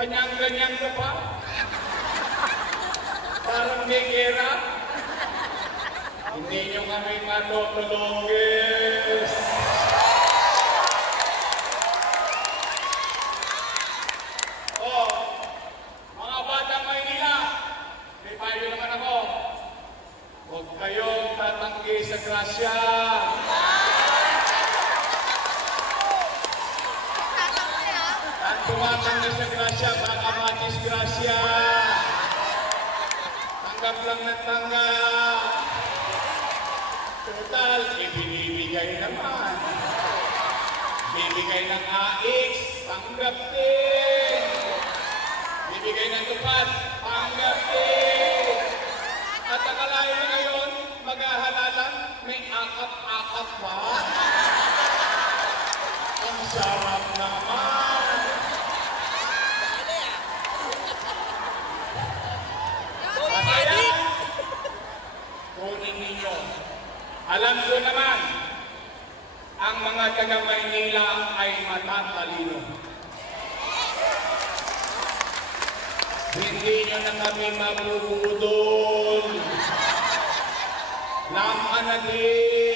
Panyang-ganyan ka pa? Parang may gera? Hindi nyo kami matutulungis. Oh, mga batang Maynila, may payo naman ako. Huwag kayong tatanggi sa grasya. At tumatanggi sa grasya, baka madisgrasya. Tanggap lang ng tanggap. Total, ibinibigay naman. Bibigay ng AX, tanggap din. Bibigay ng tupad, tanggap din. At akalain mo ngayon, maghahalalan, may akap-akap pa. Ang sarap naman. Masaya. Kunin ninyo. Alam ko naman, ang mga taga-Maynila ay matatalino. Hindi nyo na kami mabubudol. Laman na din.